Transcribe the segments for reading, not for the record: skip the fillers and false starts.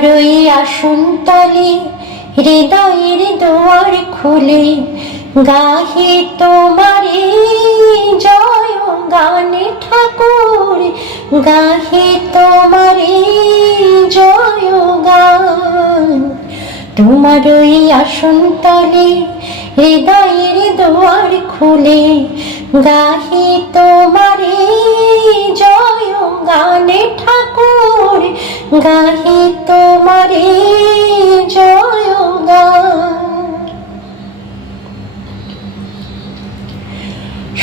তোমার ওই আসন তলে হৃদয়ের দুয়ার খুলে গাহে তোমারে জয় গানে ঠাকুর, গাহে তোমারে জয় গান। তোমার ওই আসন তলে হৃদয়ের দুয়ার খুলে গাহে তোমারে জয় গানে ঠাকুর, গাহে তোমারে জয় গান।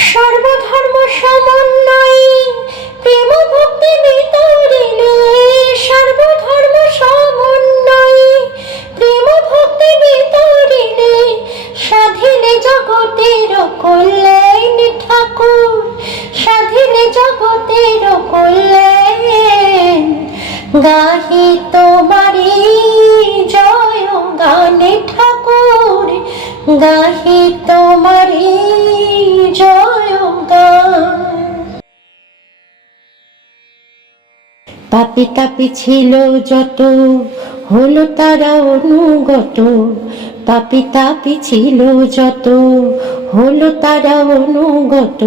সর্বধর্ম সমন্বয়ে প্রেম ভক্তি বিতরিলে, সর্বধর্ম সমন্বয়ে প্রেম ভক্তি বিতরিলে সাধিলে জগতের কল্যাণ ঠাকুর, সাধিলে জগতের কল্যাণ। গাহে তোমারে জয় গানে ঠাকুর, গাহে তোমারে জয় গান। পাপি তাপি ছিল যত হলো তারা অনুগত, পাপি তাপি ছিল যত হলো তারা অনুগত,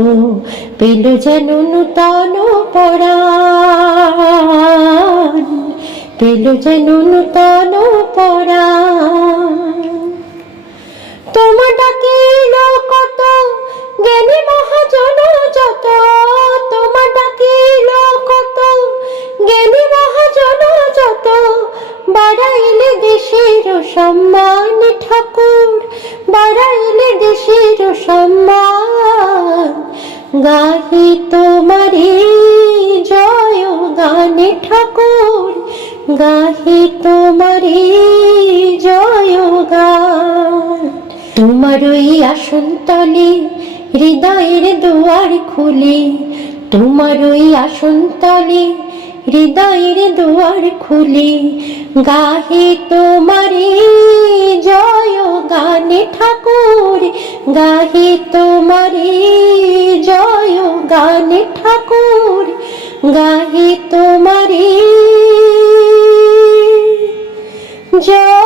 পেল যেন নূতন পরাণ, পেল যেন নূতন পরাণ। তোমার ডাকে এলো কত জ্ঞানী মহাজন যত, তোমার ডাকে এলো কত জ্ঞানী মহাজন যত, বাড়াইলে দেশের সম্মান ঠাকুর, বাড়াইলে দেশের সম্মান। গাহি তোমারে জয় গানে ঠাকুর, গাহি তোমারে জয় গান। তোমার ওই আসন তলে হৃদয়ের দুয়ার খুলে, তোমার ওই আসন তলে হৃদয়ের দুয়ার খুলে গাহে তোমারে জয় গানে ঠাকুর, গাহে তোমারে জয় গানে ঠাকুর, গাহে তোমারে জয়।